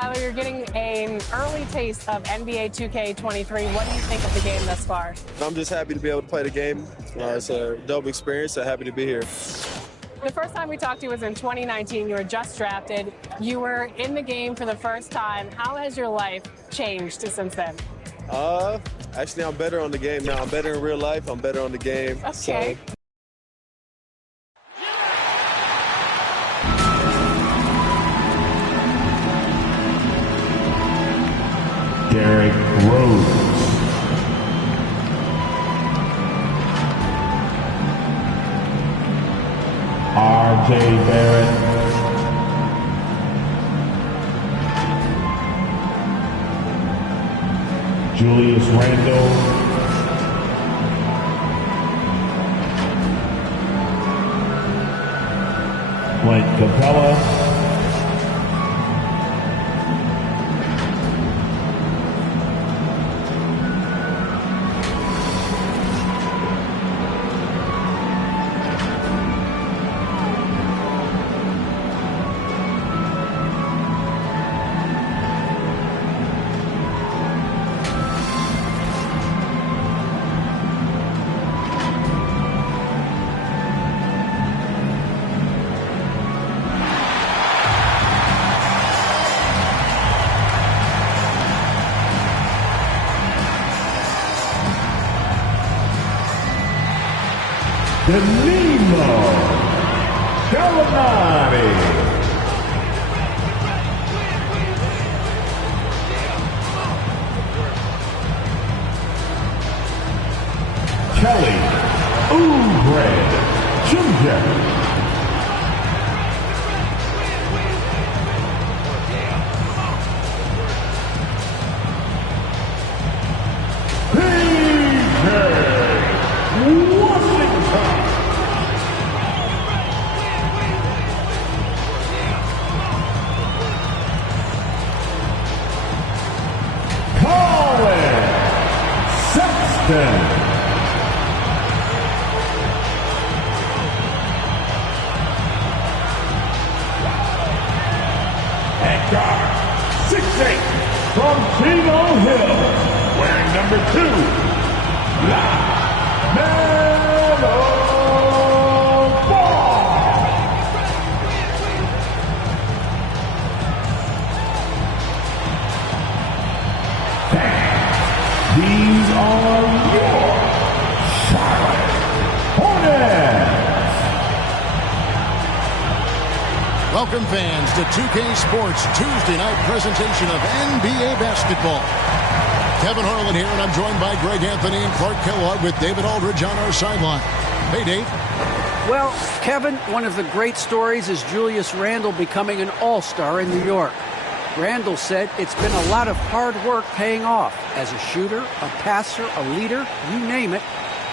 Tyler, you're getting an early taste of NBA 2K23. What do you think of the game thus far? I'm just happy to be able to play the game. It's a dope experience. I'm happy to be here. The first time we talked to you was in 2019. You were just drafted. You were in the game for the first time. How has your life changed since then? Actually, I'm better on the game now. I'm better in real life. I'm better on the game. Okay. So. Derrick Rose. R.J. Barrett. Julius Randle. Clint Capella. Danilo Gallinari. Kelly Oubre Jr. At guard, 6'8", from Chino Hill, wearing number 2, LaMelo Ball. These are your Charlotte Hornets. Welcome fans to 2K Sports Tuesday night presentation of NBA basketball. Kevin Harlan here, and I'm joined by Greg Anthony and Clark Kellogg with David Aldridge on our sideline. Hey, Dave. Well, Kevin, one of the great stories is Julius Randle becoming an all-star in New York. Randle said it's been a lot of hard work paying off. As a shooter, a passer, a leader, you name it,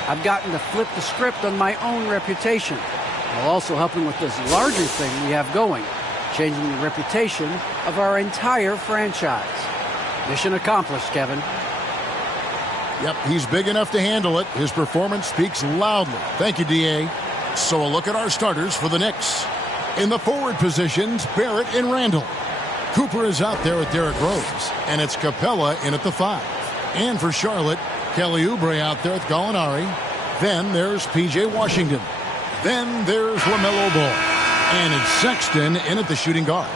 I've gotten to flip the script on my own reputation, while also helping with this larger thing we have going, changing the reputation of our entire franchise. Mission accomplished, Kevin. Yep, he's big enough to handle it. His performance speaks loudly. Thank you, D.A. So a look at our starters for the Knicks. In the forward positions, Barrett and Randle. Cooper is out there with Derrick Rose, and it's Capella in at the 5. And for Charlotte, Kelly Oubre out there with Gallinari. Then there's P.J. Washington. Then there's LaMelo Ball. And it's Sexton in at the shooting guard.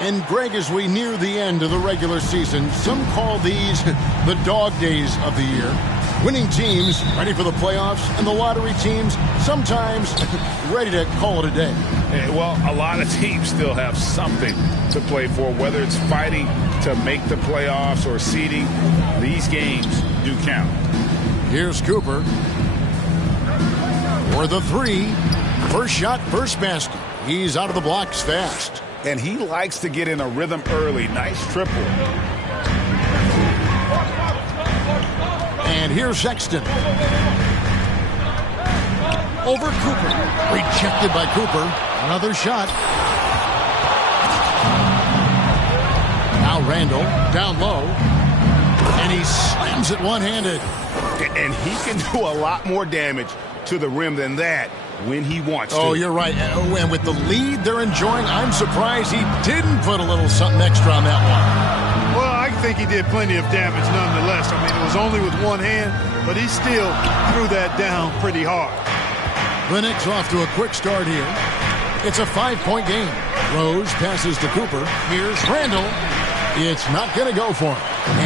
And Greg, as we near the end of the regular season, some call these the dog days of the year. Winning teams ready for the playoffs, and the lottery teams sometimes ready to call it a day. Well, a lot of teams still have something to play for, whether it's fighting to make the playoffs or seeding. These games do count. Here's Cooper for the 3. First shot, first basket. He's out of the blocks fast. And he likes to get in a rhythm early. Nice triple. And here's Sexton. Over Cooper. Rejected by Cooper. Another shot. Now Randle down low. And he slams it one-handed. And he can do a lot more damage to the rim than that when he wants to. Oh, you're right. And with the lead they're enjoying, I'm surprised he didn't put a little something extra on that one. Well, I think he did plenty of damage nonetheless. I mean, it was only with one hand, but he still threw that down pretty hard. The Knicks off to a quick start here. It's a 5-point game. Rose passes to Cooper. Here's Randall. It's not going to go for him.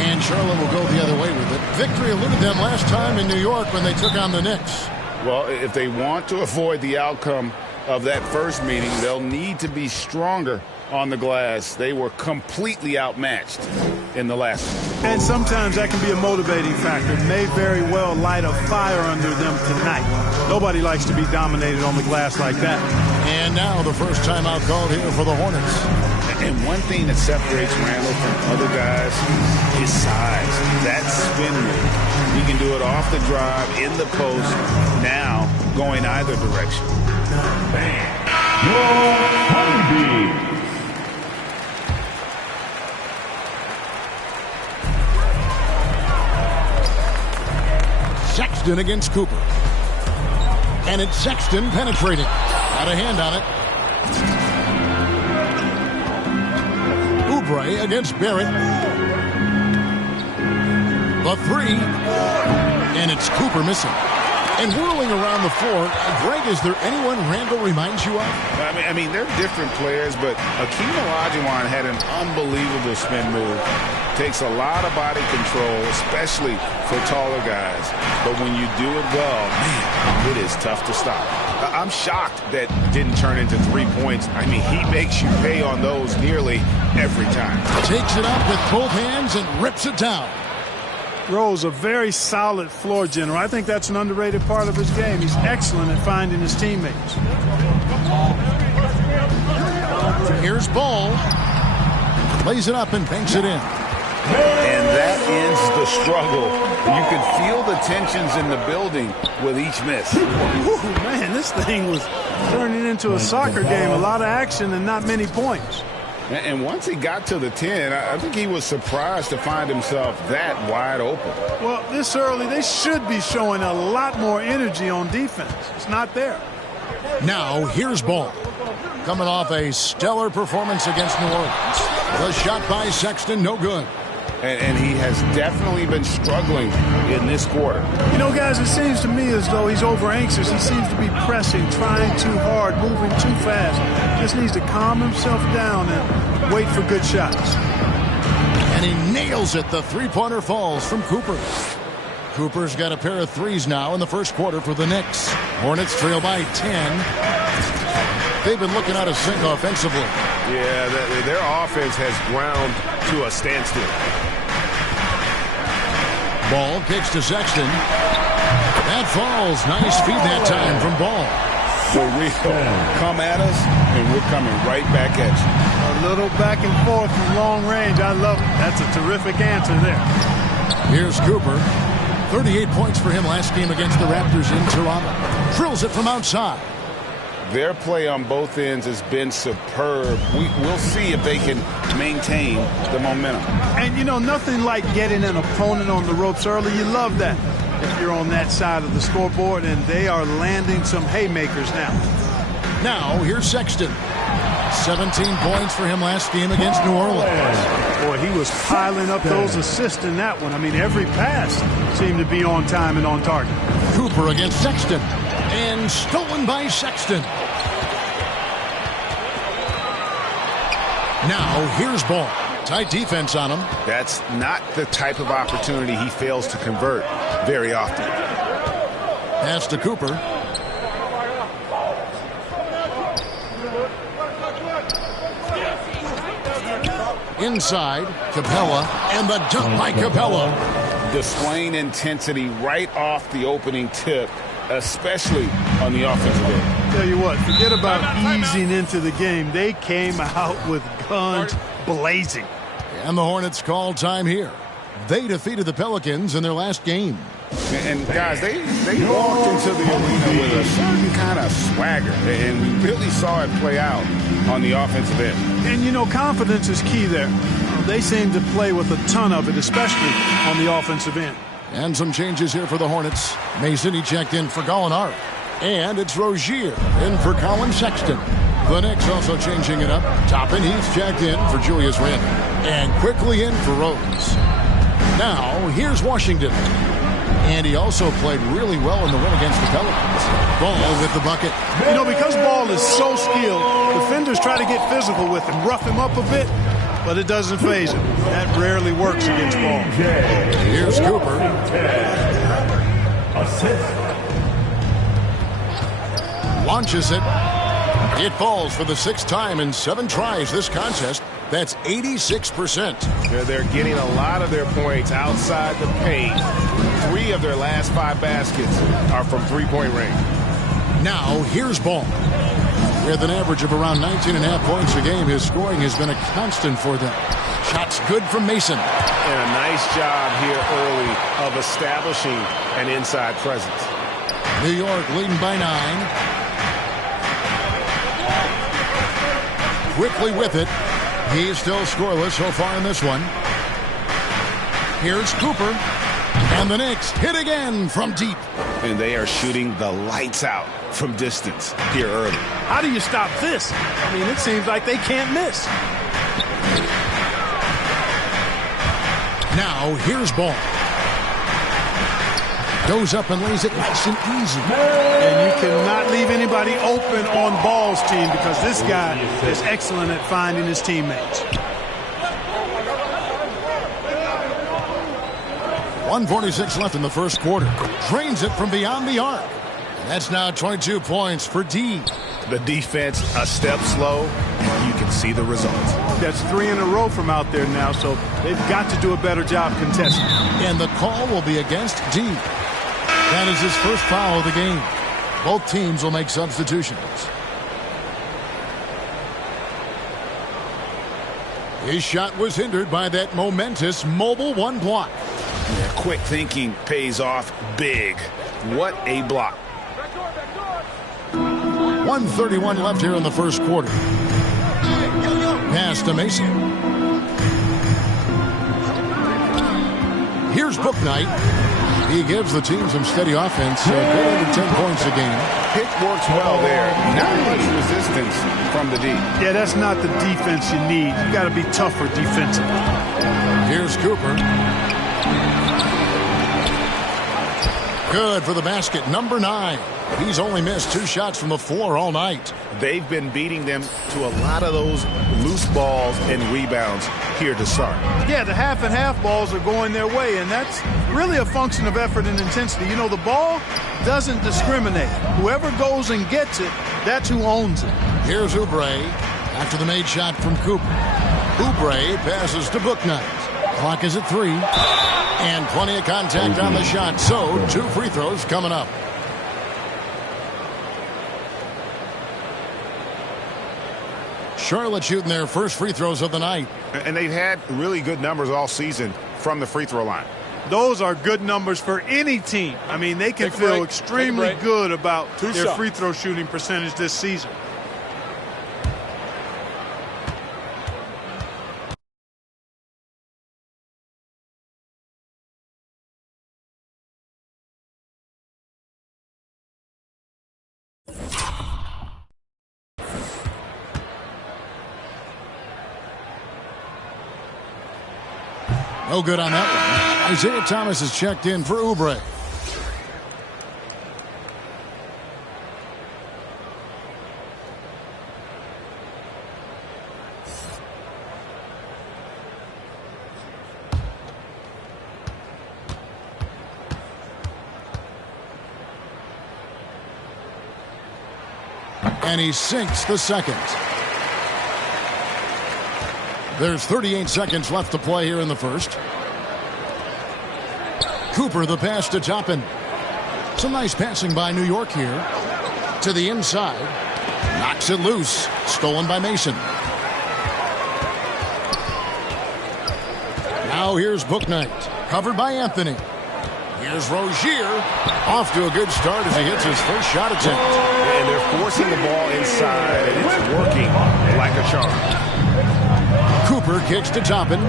And Charlotte will go the other way with it. Victory eluded them last time in New York when they took on the Knicks. Well, if they want to avoid the outcome of that first meeting, they'll need to be stronger on the glass. They were completely outmatched in the last one. And sometimes that can be a motivating factor. It may very well light a fire under them tonight. Nobody likes to be dominated on the glass like that. And now the first timeout called here for the Hornets. And one thing that separates Randall from other guys, his size, that spin move. He can do it off the drive, in the post, now going either direction. Bam. Sexton against Cooper. And it's Sexton penetrating. Got a hand on it. Oubre against Barrett. The three. And it's Cooper missing. And whirling around the floor, Greg, is there anyone Randall reminds you of? I mean, they're different players, but Akeem Olajuwon had an unbelievable spin move. Takes a lot of body control, especially for taller guys. But when you do it well, man, it is tough to stop. I'm shocked that didn't turn into 3 points. I mean, he makes you pay on those nearly every time. Takes it up with both hands and rips it down. Rose, a very solid floor general. I think that's an underrated part of his game. He's excellent at finding his teammates. Here's Ball. Plays it up and banks it in. And that ends the struggle. You could feel the tensions in the building with each miss. Ooh, man, this thing was turning into a soccer game. A lot of action and not many points. And once he got to the 10, I think he was surprised to find himself that wide open. Well, this early, they should be showing a lot more energy on defense. It's not there. Now, here's Ball. Coming off a stellar performance against New Orleans. The shot by Sexton, no good. And he has definitely been struggling in this quarter. You know, guys, it seems to me as though he's over anxious. He seems to be pressing, trying too hard, moving too fast. Just needs to calm himself down and wait for good shots. And he nails it. The three-pointer falls from Cooper. Cooper's got a pair of threes now in the first quarter for the Knicks. Hornets trail by 10. They've been looking out of sync offensively. Yeah, their offense has ground to a standstill. Ball kicks to Sexton. That falls. Nice feed that time from Ball. For real. Come at us, and we're coming right back at you. A little back and forth from long range. I love it. That's a terrific answer there. Here's Cooper. 38 points for him last game against the Raptors in Toronto. Drills it from outside. Their play on both ends has been superb. We'll see if they can maintain the momentum. And, you know, nothing like getting an opponent on the ropes early. You love that if you're on that side of the scoreboard, and they are landing some haymakers now. Now, here's Sexton. 17 points for him last game against New Orleans. Boy, he was piling up those assists in that one. I mean, every pass seemed to be on time and on target. Cooper against Sexton. And stolen by Sexton. Now, here's Ball. Tight defense on him. That's not the type of opportunity he fails to convert very often. Pass to Cooper. Inside, Capella, and the dunk by Capella. Displaying intensity right off the opening tip, especially on the offensive end. Tell you what, forget about easing into the game. They came out with guns blazing. And the Hornets call time here. They defeated the Pelicans in their last game. And guys, they walked into the arena with a certain kind of swagger, and we really saw it play out on the offensive end. And, you know, confidence is key there. They seem to play with a ton of it, especially on the offensive end. And some changes here for the Hornets. Mason, he checked in for Gallinari. And it's Rozier in for Colin Sexton. The Knicks also changing it up. Toppin, he's checked in for Julius Randle. And quickly in for Rose. Now, here's Washington. And he also played really well in the win against the Pelicans. Ball with the bucket. You know, because Ball is so skilled, defenders try to get physical with him, rough him up a bit, but it doesn't faze him. That rarely works against Ball. Here's Cooper. Launches it. It falls for the 6th time in 7 tries this contest. That's 86%. They're getting a lot of their points outside the paint. 3 of their last 5 baskets are from three-point range. Now, here's Ball. With an average of around 19.5 points a game, his scoring has been a constant for them. Shots good from Mason. And a nice job here early of establishing an inside presence. New York leading by 9. Quickly with it. He's still scoreless so far in this one. Here's Cooper. And the Knicks hit again from deep. And they are shooting the lights out from distance here early. How do you stop this? I mean, it seems like they can't miss. Now, here's Ball. Goes up and lays it nice and easy. And you cannot leave anybody open on Ball's team because this guy is excellent at finding his teammates. 1:46 left in the first quarter. Drains it from beyond the arc. That's now 22 points for D. The defense a step slow, and you can see the results. That's 3 in a row from out there now, so they've got to do a better job contesting. And the call will be against D. That is his first foul of the game. Both teams will make substitutions. His shot was hindered by that momentous mobile 1 block. Yeah, quick thinking pays off big. What a block. 1:31 left here in the first quarter. Pass to Mason. Here's Bouknight. He gives the team some steady offense. Good under 10 points a game. Pick works well there. Not much resistance from the D. Yeah, that's not the defense you need. You got to be tougher defensively. Here's Cooper. Good for the basket. Number 9. He's only missed 2 shots from the floor all night. They've been beating them to a lot of those loose balls and rebounds here to start. Yeah, the half and half balls are going their way, and that's really a function of effort and intensity. You know, the ball doesn't discriminate. Whoever goes and gets it, that's who owns it. Here's Oubre after the made shot from Cooper. Oubre passes to Bouknight. Clock is at 3. And plenty of contact on the shot, so 2 free throws coming up. Charlotte shooting their first free throws of the night. And they've had really good numbers all season from the free throw line. Those are good numbers for any team. I mean, they can feel extremely good about their free throw shooting percentage this season. No good on that one. Isaiah Thomas is checked in for Oubre. And he sinks the second. There's 38 seconds left to play here in the first. Cooper, the pass to Toppin. Some nice passing by New York here. To the inside. Knocks it loose. Stolen by Mason. Now here's Bouknight. Covered by Anthony. Here's Rozier. Off to a good start as he hits his first shot attempt. And they're forcing the ball inside, and it's working like a charm. Cooper kicks to Toppin.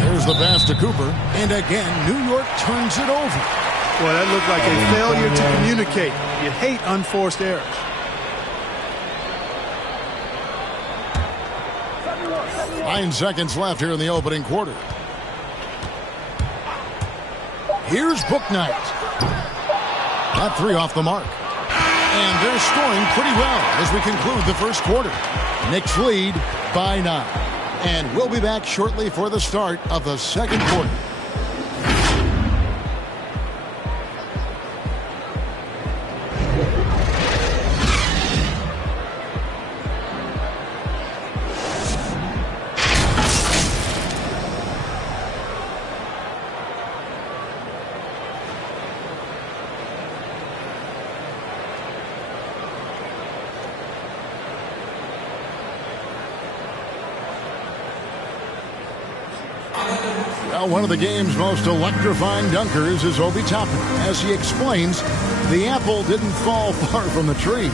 There's the pass to Cooper. And again, New York turns it over. Boy, that looked like a failure to communicate. You hate unforced errors. Nine seconds left here in the opening quarter. Here's Bouknight. That three off the mark. And they're scoring pretty well as we conclude the first quarter. Knicks lead by 9. And we'll be back shortly for the start of the second quarter. One of the game's most electrifying dunkers is Obi Toppin. As he explains, the apple didn't fall far from the tree.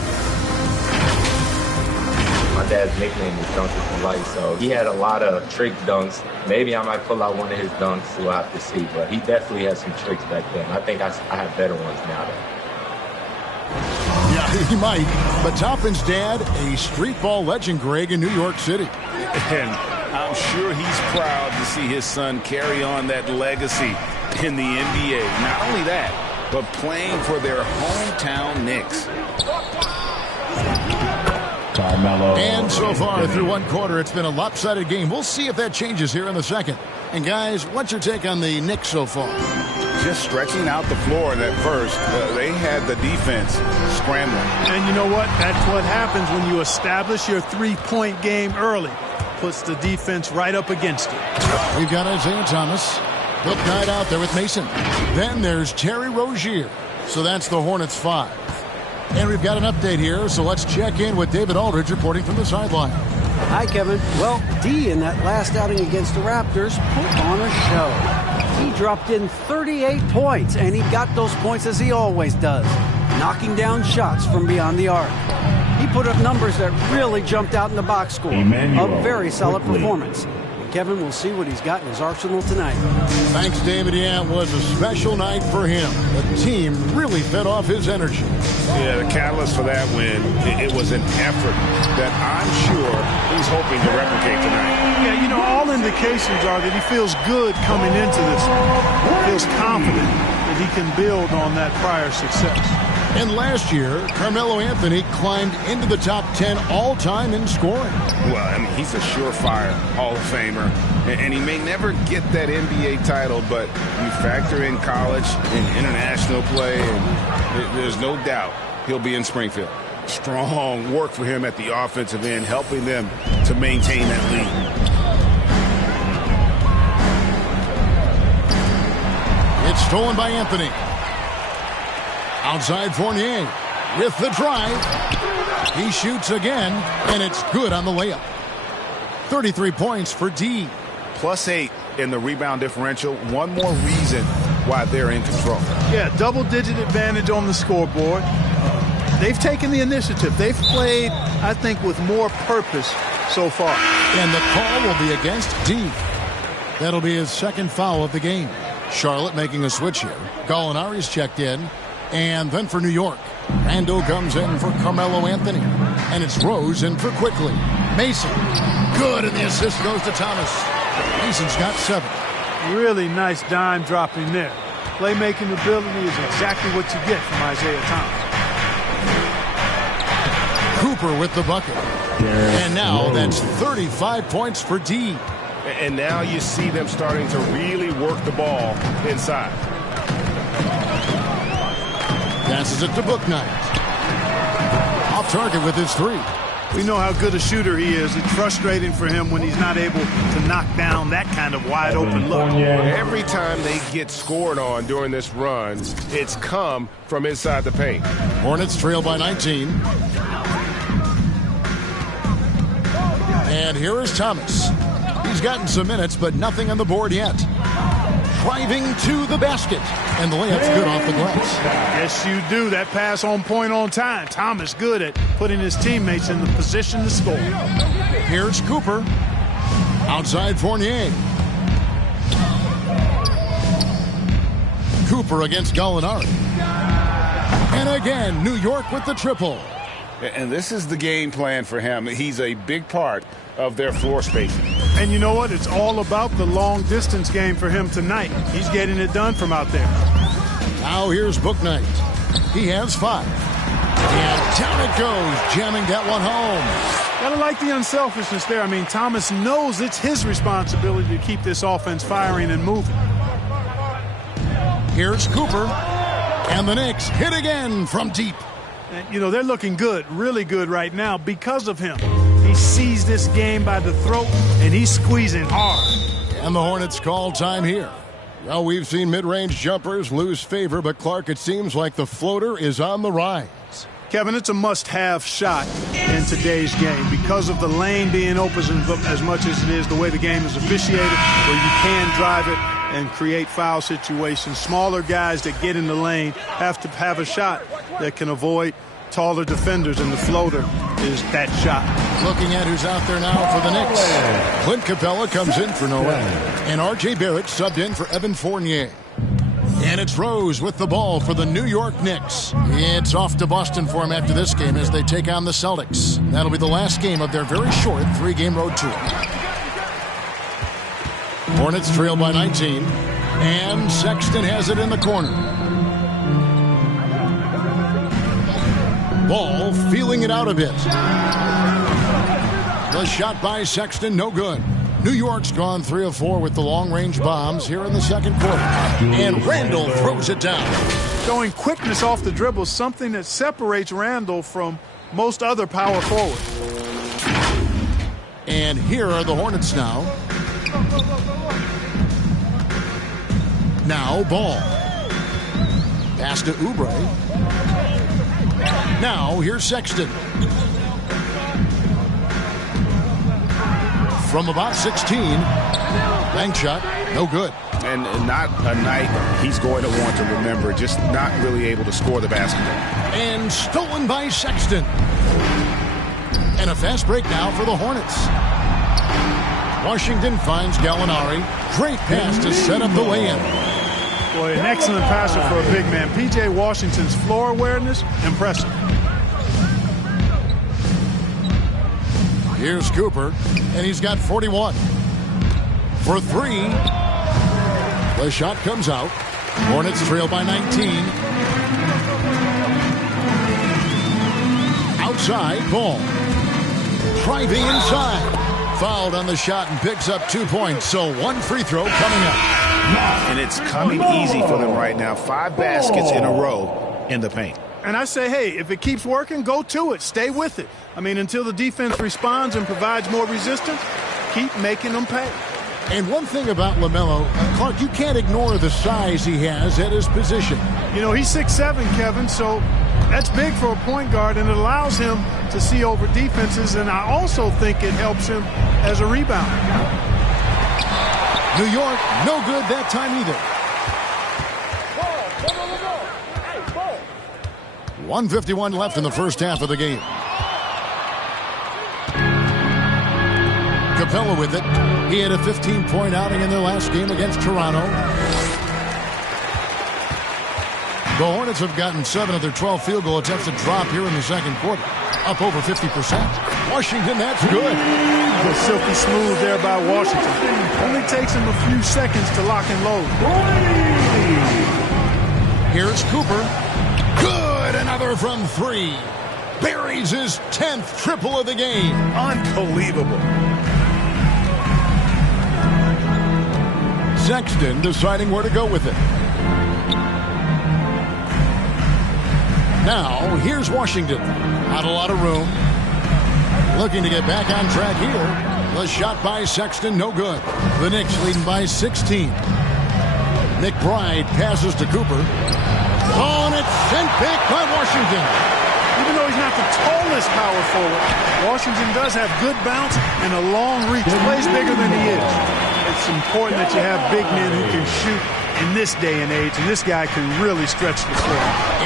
My dad's nickname is Dunker for Life, so he had a lot of trick dunks. Maybe I might pull out one of his dunks, we'll have to see, but he definitely had some tricks back then. I think I have better ones now, though. Yeah, he might. But Toppin's dad, a street ball legend, Greg, in New York City. And I'm sure he's proud to see his son carry on that legacy in the NBA. Not only that, but playing for their hometown Knicks. And so far through one quarter, it's been a lopsided game. We'll see if that changes here in the second. And guys, what's your take on the Knicks so far? Just stretching out the floor in that first. They had the defense scrambling. And you know what? That's what happens when you establish your three-point game early. Puts the defense right up against it. We've got Isaiah Thomas. Bouknight out there with Mason. Then there's Terry Rozier. So that's the Hornets 5. And we've got an update here, so let's check in with David Aldridge reporting from the sideline. Hi, Kevin. Well, D in that last outing against the Raptors put on a show. He dropped in 38 points, and he got those points as he always does, knocking down shots from beyond the arc. He put up numbers that really jumped out in the box score. A very solid performance. Kevin, we'll see what he's got in his arsenal tonight. Thanks, David. Yeah, it was a special night for him. The team really fed off his energy. Yeah, the catalyst for that win, it was an effort that I'm sure he's hoping to replicate tonight. Yeah, you know, all indications are that he feels good coming into this one. Feels confident that he can build on that prior success. And last year, Carmelo Anthony climbed into the top 10 all-time in scoring. Well, I mean, he's a surefire Hall of Famer, and he may never get that NBA title, but you factor in college and international play, and there's no doubt he'll be in Springfield. Strong work for him at the offensive end, helping them to maintain that lead. It's stolen by Anthony. Outside Fournier with the drive. He shoots again, and it's good on the layup. 33 points for D. +8 in the rebound differential. One more reason why they're in control. Yeah, double-digit advantage on the scoreboard. They've taken the initiative. They've played, I think, with more purpose so far. And the call will be against D. That'll be his second foul of the game. Charlotte making a switch here. Gallinari's checked in. And then for New York, Randall comes in for Carmelo Anthony. And it's Rose in for Quickly. Mason, good, and the assist goes to Thomas. Mason's got 7. Really nice dime dropping there. Playmaking ability is exactly what you get from Isaiah Thomas. Cooper with the bucket. And now that's 35 points for D. And now you see them starting to really work the ball inside. Passes it to Bouknight. Off target with his 3. We know how good a shooter he is. It's frustrating for him when he's not able to knock down that kind of wide open look. Every time they get scored on during this run, it's come from inside the paint. Hornets trail by 19. And here is Thomas. He's gotten some minutes, but nothing on the board yet. Driving to the basket. And the layup's good off the glass. Yes, you do. That pass on point on time. Thomas good at putting his teammates in the position to score. Here's Cooper. Outside Fournier. Cooper against Gallinari. And again, New York with the triple. And this is the game plan for him. He's a big part of their floor spacing. And you know what? It's all about the long distance game for him tonight. He's getting it done from out there. Now here's Bouknight. He has 5. And down it goes, jamming that one home. Gotta like the unselfishness there. I mean, Thomas knows it's his responsibility to keep this offense firing and moving. Here's Cooper. And the Knicks hit again from deep. And, you know, they're looking good, really good right now because of him. He sees this game by the throat, and he's squeezing hard. And the Hornets call time here. Well, we've seen mid-range jumpers lose favor, but Clark, it seems like the floater is on the rise. Kevin, it's a must-have shot in today's game because of the lane being open as much as it is, the way the game is officiated, where you can drive it and create foul situations. Smaller guys that get in the lane have to have a shot that can avoid taller defenders, and the floater is that shot. Looking at who's out there now for the Knicks. Clint Capella comes in for Noel. And R.J. Barrett subbed in for Evan Fournier. And it's Rose with the ball for the New York Knicks. It's off to Boston for him after this game as they take on the Celtics. That'll be the last game of their very short 3-game road tour. Hornets trail by 19. And Sexton has it in the corner. Ball feeling it out a bit. The shot by Sexton, no good. New York's gone 3 of 4 with the long-range bombs here in the second quarter. And Randall throws it down. Showing quickness off the dribble, something that separates Randall from most other power forwards. And here are the Hornets now. Now Ball. Pass to Oubre. Now here's Sexton. From about 16. Bank shot, no good. And not a night he's going to want to remember, just not really able to score the basketball. And stolen by Sexton. And a fast break now for the Hornets. Washington finds Gallinari. Great pass to set up the lay-in. Boy, an excellent passer for a big man. P.J. Washington's floor awareness, impressive. Here's Cooper, and he's got 41. For 3. The shot comes out. Hornets trail by 19. Outside, Ball. Driving inside. Fouled on the shot and picks up 2 points. So 1 free throw coming up. And it's coming easy for them right now. 5 baskets in a row in the paint. And I say, hey, if it keeps working, go to it. Stay with it. I mean, until the defense responds and provides more resistance, keep making them pay. And one thing about LaMelo, Clark, you can't ignore the size he has at his position. You know, he's 6'7", Kevin, so that's big for a point guard, and it allows him to see over defenses, and I also think it helps him as a rebounder. New York, no good that time either. 1:51 left in the first half of the game. Capella with it. He had a 15-point outing in their last game against Toronto. The Hornets have gotten 7 of their 12 field goal attempts to drop here in the second quarter. Up over 50%. Washington, that's good. The silky smooth there by Washington. Only takes him a few seconds to lock and load. Here's Cooper. Good, another from 3. Buries his 10th triple of the game. Unbelievable. Sexton deciding where to go with it. Now, here's Washington. Not a lot of room. Looking to get back on track here. The shot by Sexton, no good. The Knicks leading by 16. McBride passes to Cooper. Oh, and it's sent back by Washington. Even though he's not the tallest power forward, Washington does have good bounce and a long reach. Plays bigger than he is. It's important that you have big men who can shoot in this day and age, and this guy can really stretch the floor.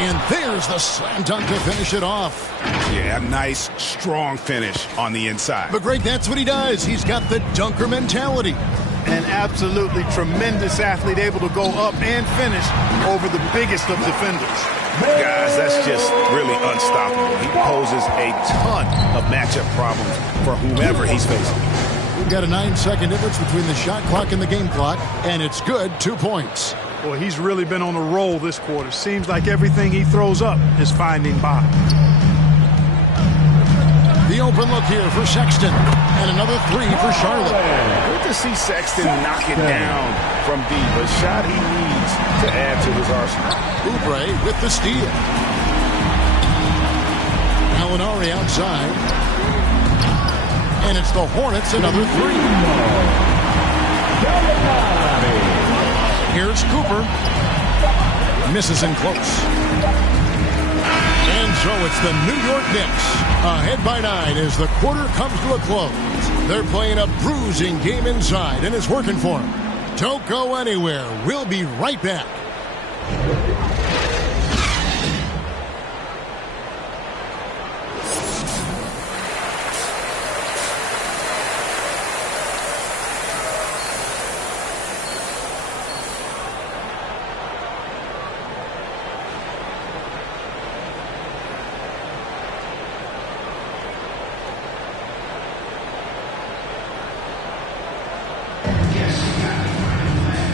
And there's the slam dunk to finish it off. Yeah, nice, strong finish on the inside. But Greg, that's what he does. He's got the dunker mentality. an absolutely tremendous athlete, able to go up and finish over the biggest of defenders. Guys, that's just really unstoppable. He poses a ton of matchup problems for whomever he's facing. We've got a 9-second difference between the shot clock and the game clock, and it's good. 2 points. Boy, he's really been on a roll this quarter. Seems like everything he throws up is finding bottom. The open look here for Sexton. And another 3 for Charlotte. Good to see Sexton knock it down from deep. A shot he needs to add to his arsenal. Oubre with the steal. Gallinari outside. And it's the Hornets, another 3. Here's Cooper. Misses in close. And so it's the New York Knicks ahead by 9 as the quarter comes to a close. They're playing a bruising game inside, and it's working for them. Don't go anywhere. We'll be right back.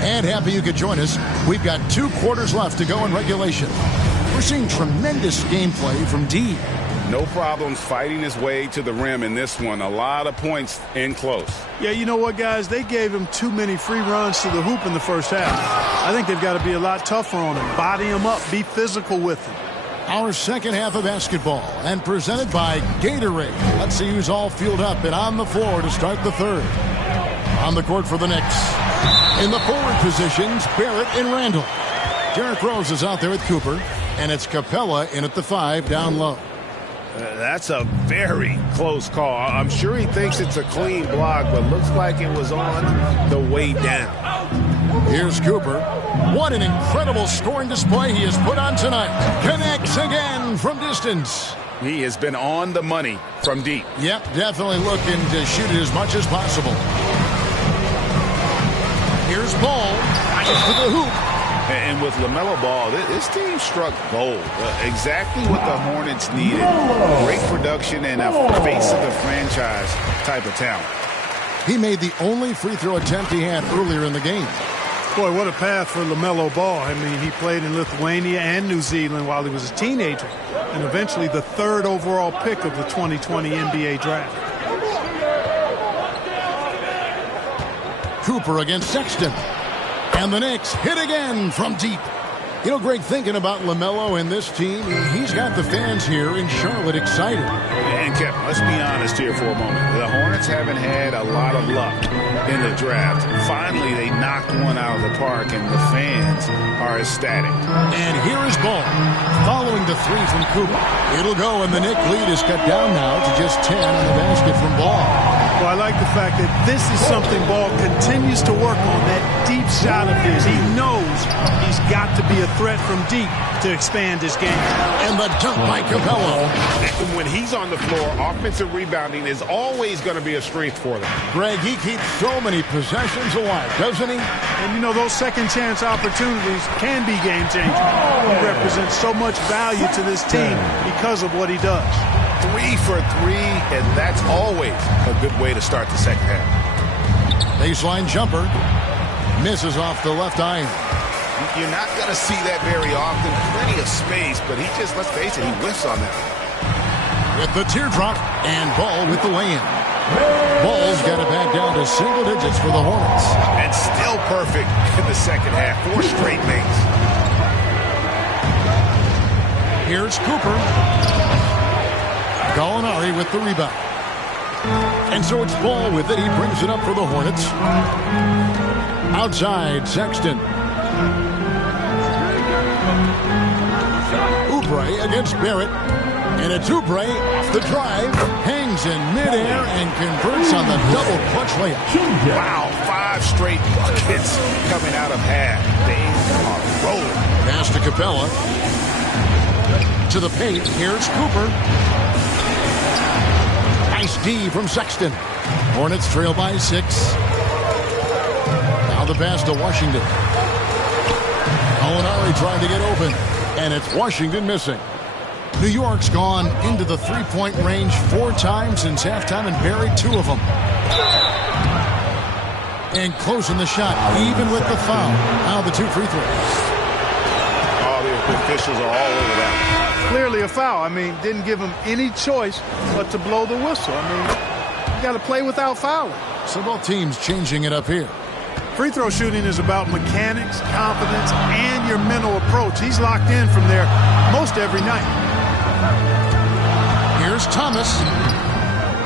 And happy you could join us. We've got 2 quarters left to go in regulation. We're seeing tremendous gameplay from D. No problems fighting his way to the rim in this one. A lot of points in close. Yeah, you know what, guys? They gave him too many free runs to the hoop in the first half. I think they've got to be a lot tougher on him. Body him up. Be physical with him. Our second half of basketball and presented by Gatorade. Let's see who's all fueled up and on the floor to start the third. On the court for the Knicks. In the forward positions, Barrett and Randall. Derrick Rose is out there with Cooper, and it's Capella in at the 5 down low. That's a very close call. I'm sure he thinks it's a clean block, but looks like it was on the way down. Here's Cooper. What an incredible scoring display he has put on tonight. Connects again from distance. He has been on the money from deep. Yep, definitely looking to shoot it as much as possible. Here's Ball. To the hoop. And with LaMelo Ball, this team struck gold. Exactly what the Hornets needed. Great production and a face-of-the-franchise type of talent. He made the only free throw attempt he had earlier in the game. Boy, what a path for LaMelo Ball. I mean, he played in Lithuania and New Zealand while he was a teenager, and eventually the 3rd overall pick of the 2020 NBA draft. Cooper against Sexton. And the Knicks hit again from deep. You know, Greg, thinking about LaMelo and this team, he's got the fans here in Charlotte excited. And Kevin, let's be honest here for a moment. The Hornets haven't had a lot of luck in the draft. Finally, they knocked one out of the park, and the fans are ecstatic. And here is Ball, following the 3 from Cooper. It'll go, and the Knicks lead is cut down now to just 10 on the basket from Ball. Well, I like the fact that this is something Ball continues to work on, that deep shot of his. He knows he's got to be a threat from deep to expand his game. And the dunk by Capella. When he's on the floor, offensive rebounding is always going to be a strength for them. Greg, he keeps so many possessions alive, doesn't he? And, you know, those second-chance opportunities can be game-changing. He represents so much value to this team because of what he does. 3 for 3, and that's always a good way to start the second half. Baseline jumper. Misses off the left iron. You're not going to see that very often. Plenty of space, but he just, let's face it, he whiffs on that. With the teardrop, and Ball with the lay-in. Ball's got it back down to single digits for the Hornets. And still perfect in the second half. 4 straight makes. Here's Cooper. Gallinari with the rebound. And so it's Ball with it. He brings it up for the Hornets. Outside, Sexton. Oubre against Barrett. And it's Oubre off the drive. Hangs in midair and converts on the double clutch layup. Wow, 5 straight buckets coming out of half. They are rolling. Pass to Capella. To the paint. Here's Cooper. Nice D from Sexton. Hornets trail by 6. Now the pass to Washington. Molinari trying to get open, and it's Washington missing. New York's gone into the three-point range 4 times since halftime and buried 2 of them. And closing the shot, even with the foul. Now the 2 free throws. Oh, the officials are all over that. Clearly a foul. I mean, didn't give him any choice but to blow the whistle. I mean, you got to play without fouling. So both teams changing it up here. Free throw shooting is about mechanics, confidence, and your mental approach. He's locked in from there most every night. Here's Thomas.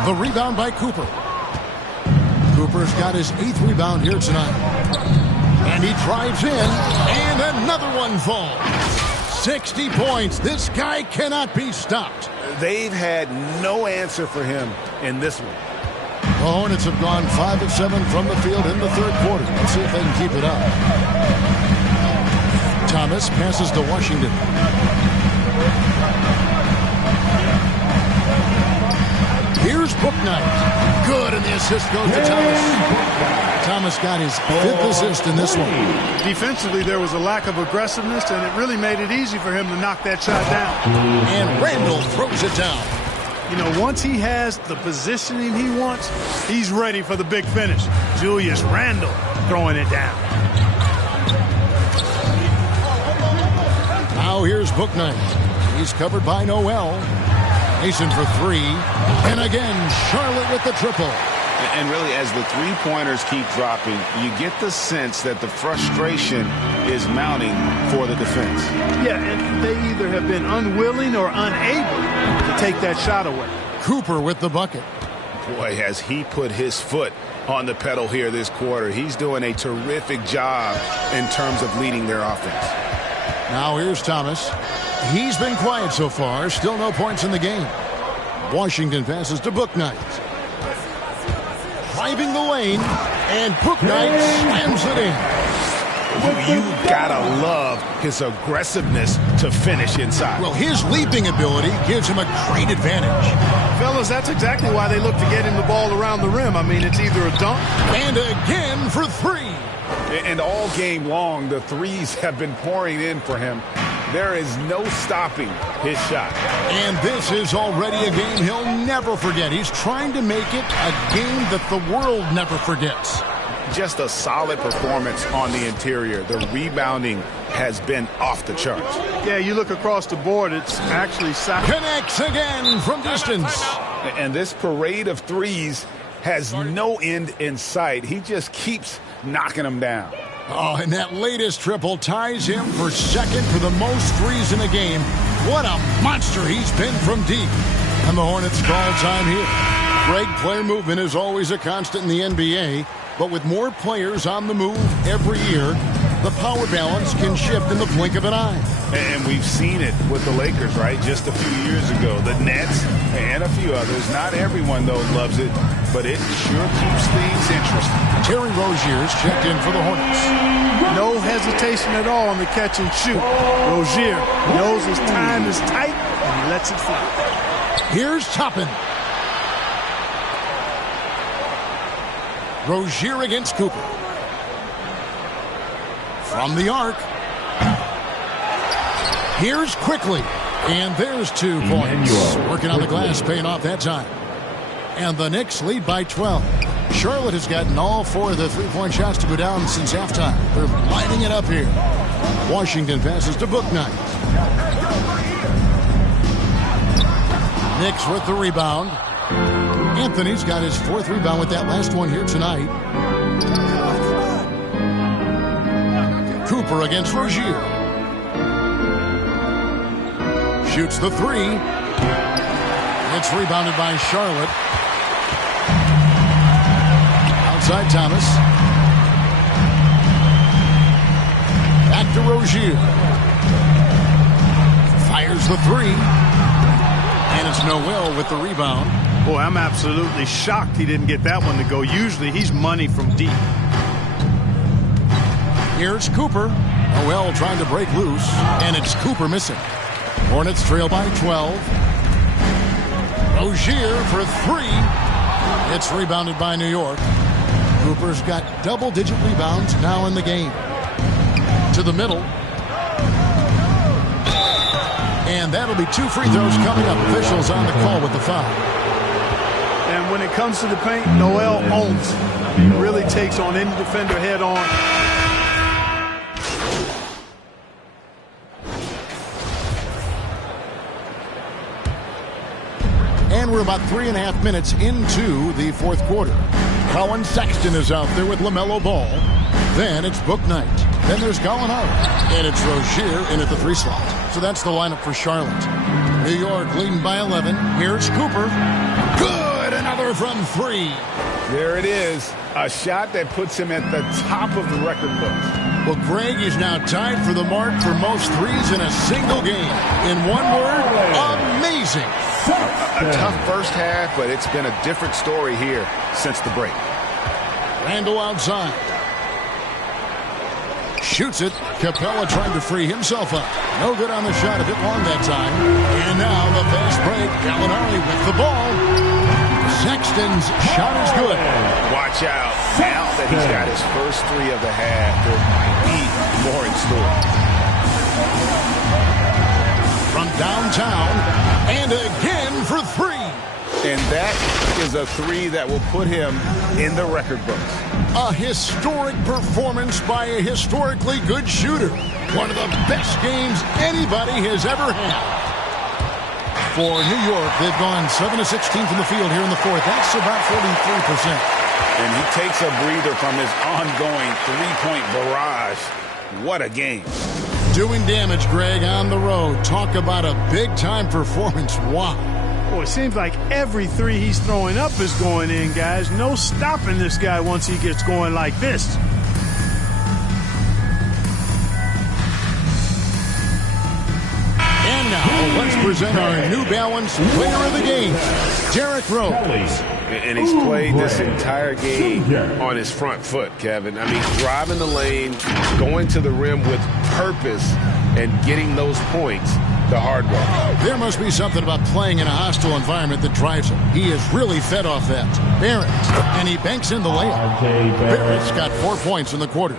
The rebound by Cooper. Cooper's got his 8th rebound here tonight. And he drives in, and another one falls. 60 points. This guy cannot be stopped. They've had no answer for him in this one. The Hornets have gone 5 of 7 from the field in the 3rd quarter. Let's see if they can keep it up. Thomas passes to Washington. Here's Bouknight. Good, and the assist goes to Thomas. Thomas got his 5th assist in this one. Defensively, there was a lack of aggressiveness, and it really made it easy for him to knock that shot down. And Randle throws it down. You know, once he has the positioning he wants, he's ready for the big finish. Julius Randle throwing it down. Now here's Bouknight. He's covered by Noel. Mason for 3. And again, Charlotte with the triple. And really, as the three-pointers keep dropping, you get the sense that the frustration is mounting for the defense. Yeah, and they either have been unwilling or unable to take that shot away. Cooper with the bucket. Boy, has he put his foot on the pedal here this quarter. He's doing a terrific job in terms of leading their offense. Now here's Thomas. He's been quiet so far. Still no points in the game. Washington passes to Bouknight. Driving the lane, and Bouknight slams it in. You gotta love his aggressiveness to finish inside. Well, his leaping ability gives him a great advantage. Fellas, that's exactly why they look to get him the ball around the rim. I mean, it's either a dunk. And again for 3. And all game long, the threes have been pouring in for him. There is no stopping his shot. And this is already a game he'll never forget. He's trying to make it a game that the world never forgets. Just a solid performance on the interior. The rebounding has been off the charts. Yeah, you look across the board, it's actually connects again from distance. And this parade of threes has no end in sight. He just keeps knocking them down. Oh, and that latest triple ties him for 2nd for the most threes in a game. What a monster he's been from deep. And the Hornets call time here. Great player movement is always a constant in the NBA, but with more players on the move every year, the power balance can shift in the blink of an eye. And we've seen it with the Lakers, right? Just a few years ago. The Nets and a few others. Not everyone, though, loves it, but it sure keeps things interesting. Terry Rozier's checked in for the Hornets. No hesitation at all on the catch and shoot. Rozier knows his time is tight, and he lets it fly. Here's Toppin. Rozier against Cooper. From the arc. Here's Quickly. And there's 2 points. Working on the glass, paying off that time. And the Knicks lead by 12. Charlotte has gotten all 4 of the three-point shots to go down since halftime. They're lighting it up here. Washington passes to Bouknight. Knicks with the rebound. Anthony's got his 4th rebound with that last one here tonight. Cooper against Rozier. Shoots the 3. It's rebounded by Charlotte. Outside Thomas. Back to Rozier. Fires the 3. And it's Noel with the rebound. Boy, I'm absolutely shocked he didn't get that one to go. Usually he's money from deep. Here's Cooper. Noel trying to break loose. And it's Cooper missing. Hornets trail by 12. Rozier for 3. It's rebounded by New York. Cooper's got double-digit rebounds now in the game. To the middle. And that'll be 2 free throws coming up. Officials on the call with the foul. And when it comes to the paint, Noel owns. He really takes on any defender head on. And we're about 3.5 minutes into the fourth quarter. Colin Sexton is out there with LaMelo Ball. Then it's Book Knight. Then there's Gallinari. And it's Rozier in at the 3 slot. So that's the lineup for Charlotte. New York leading by 11. Here's Cooper. Good! Another from 3. There it is. A shot that puts him at the top of the record books. Well, Greg is now tied for the mark for most threes in a single game. In one word, amazing. A tough first half, but it's been a different story here since the break. Randall outside. Shoots it. Capella trying to free himself up. No good on the shot. A bit long that time. And now the fast break. Gallinari with the ball. Sexton's shot is good. Watch out. Now that he's got his first 3 of the half, there might be more in store. From downtown. And again for 3. And that is a 3 that will put him in the record books. A historic performance by a historically good shooter. One of the best games anybody has ever had. For New York, they've gone 7 of 16 from the field here in the fourth. That's about 43%. And he takes a breather from his ongoing 3-point barrage. What a game. Doing damage, Greg, on the road. Talk about a big-time performance. Wow. Boy, it seems like every 3 he's throwing up is going in, guys. No stopping this guy once he gets going like this. And now, let's present our New Balance player of the game, Derrick Rose. And he's played this entire game on his front foot, Kevin. I mean, driving the lane, going to the rim with purpose, and getting those points the hard way. There must be something about playing in a hostile environment that drives him. He is really fed off that. Barrett, and he banks in the layup. Barrett's got 4 points in the quarter.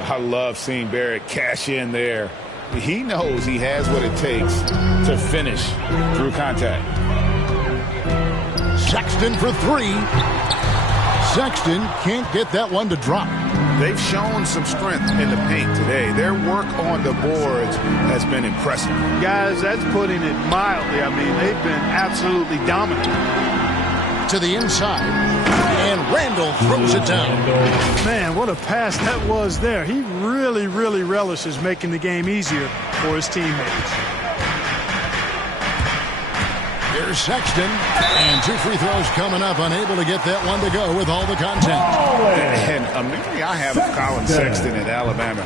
I love seeing Barrett cash in there. He knows he has what it takes to finish through contact. Sexton for 3. Sexton can't get that one to drop. They've shown some strength in the paint today. Their work on the boards has been impressive. Guys, that's putting it mildly. I mean, they've been absolutely dominant. To the inside. And Randall throws it down. Man, what a pass that was there. He really, really relishes making the game easier for his teammates. Here's Sexton. And 2 free throws coming up. Unable to get that one to go with all the contact. And a memory I have of Colin Sexton at Alabama.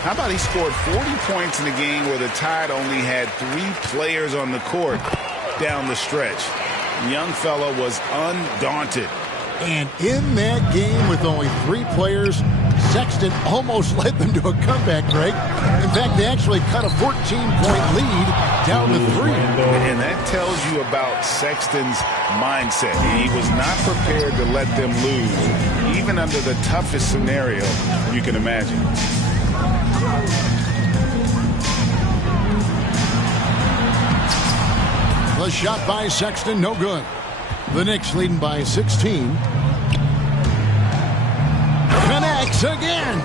How about he scored 40 points in the game where the Tide only had 3 players on the court down the stretch. Young fella was undaunted. And in that game with only 3 players, Sexton almost led them to a comeback, Greg. In fact, they actually cut a 14-point lead down to 3. And that tells you about Sexton's mindset. He was not prepared to let them lose, even under the toughest scenario you can imagine. The shot by Sexton, no good. The Knicks leading by 16. Connects again.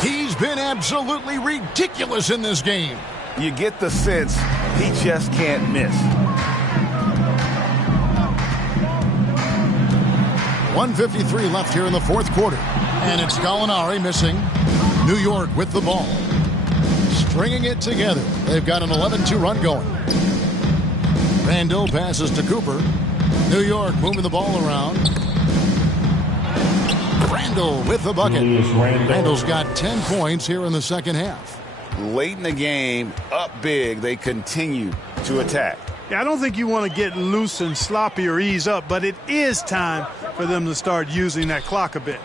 He's been absolutely ridiculous in this game. You get the sense he just can't miss. 1:53 left here in the fourth quarter. And it's Gallinari missing. New York with the ball. Stringing it together. They've got an 11-2 run going. Randall passes to Cooper. New York moving the ball around. Randall with the bucket. Randall's got 10 points here in the second half. Late in the game, up big, they continue to attack. Yeah, I don't think you want to get loose and sloppy or ease up, but it is time for them to start using that clock a bit.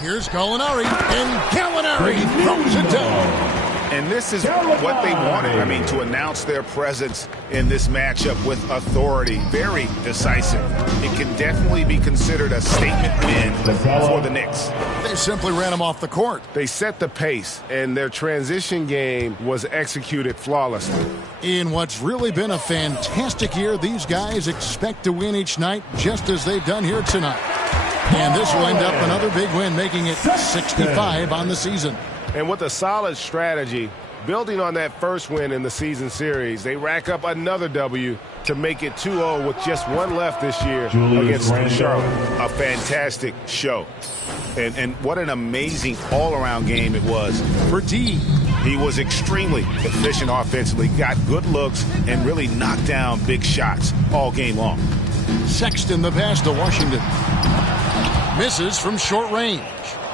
Here's Gallinari, and Gallinari throws it down. And this is what they wanted. I mean, to announce their presence in this matchup with authority, very decisive. It can definitely be considered a statement win for the Knicks. They simply ran him off the court. They set the pace, and their transition game was executed flawlessly. In what's really been a fantastic year, these guys expect to win each night just as they've done here tonight. And this will end up another big win, making it 65 on the season. And with a solid strategy, building on that first win in the season series, they rack up another W to make it 2-0 with just one left this year against Charlotte. A fantastic show. And what an amazing all-around game it was for D. He was extremely efficient offensively, got good looks, and really knocked down big shots all game long. Sexton the pass to Washington. Misses from short range.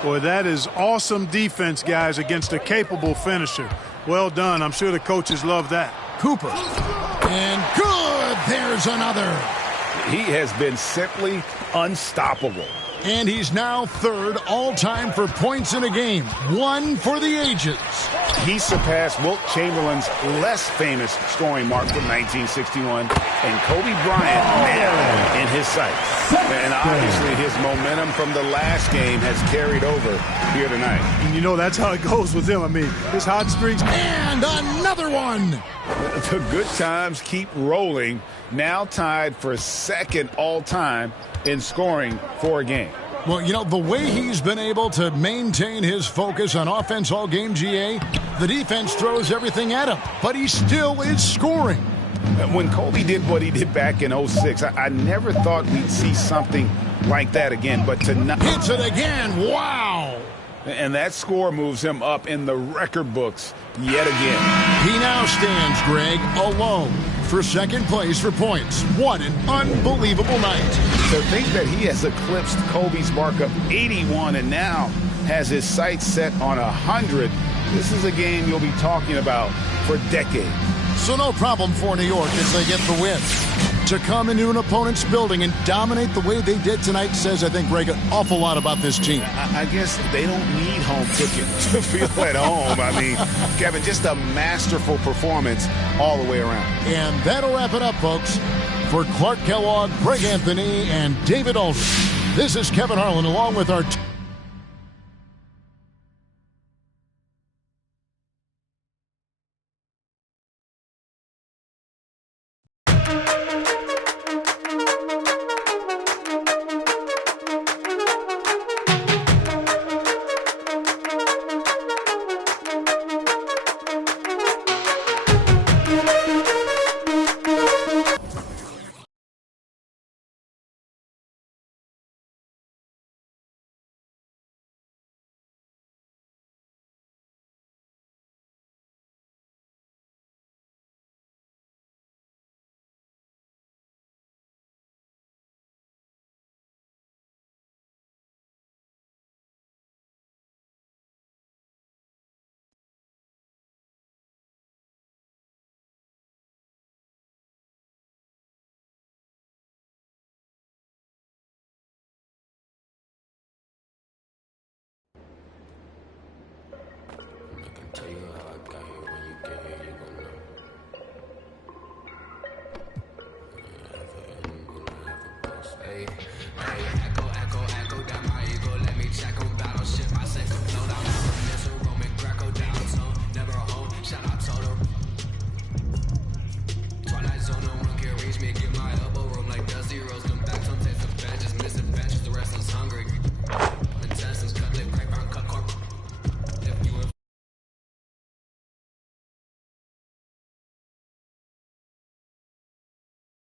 Boy, that is awesome defense, guys, against a capable finisher. Well done. I'm sure the coaches love that. Cooper. And good. There's another. He has been simply unstoppable. And he's now third all-time for points in a game. One for the ages. He surpassed Wilt Chamberlain's less famous scoring mark from 1961, and Kobe Bryant now in his sights. And obviously his momentum from the last game has carried over here tonight. And you know that's how it goes with him. I mean, his hot streaks. And another one. The good times keep rolling. Now tied for second all-time in scoring for a game. Well, you know, the way he's been able to maintain his focus on offense all game, GA, the defense throws everything at him, but he still is scoring. When Kobe did what he did back in 06, I never thought we'd see something like that again, but tonight... Hits it again. Wow. And that score moves him up in the record books yet again. He now stands, Greg, alone for second place for points. What an unbelievable night. To think that he has eclipsed Kobe's mark of 81 and now has his sights set on 100, this is a game you'll be talking about for decades. So no problem for New York as they get the win. To come into an opponent's building and dominate the way they did tonight says, I think, Greg, an awful lot about this team. I guess they don't need home tickets to feel at home. I mean, Kevin, just a masterful performance all the way around. And that'll wrap it up, folks. For Clark Kellogg, Greg Anthony, and David Aldridge, this is Kevin Harlan along with our Tell you how I got here. When you get here, you gon' know. Hey, echo, down my ego. Let me check on battle shit. My second flow down. Never miss a Roman Greco down. So never a home. Shout out Toto.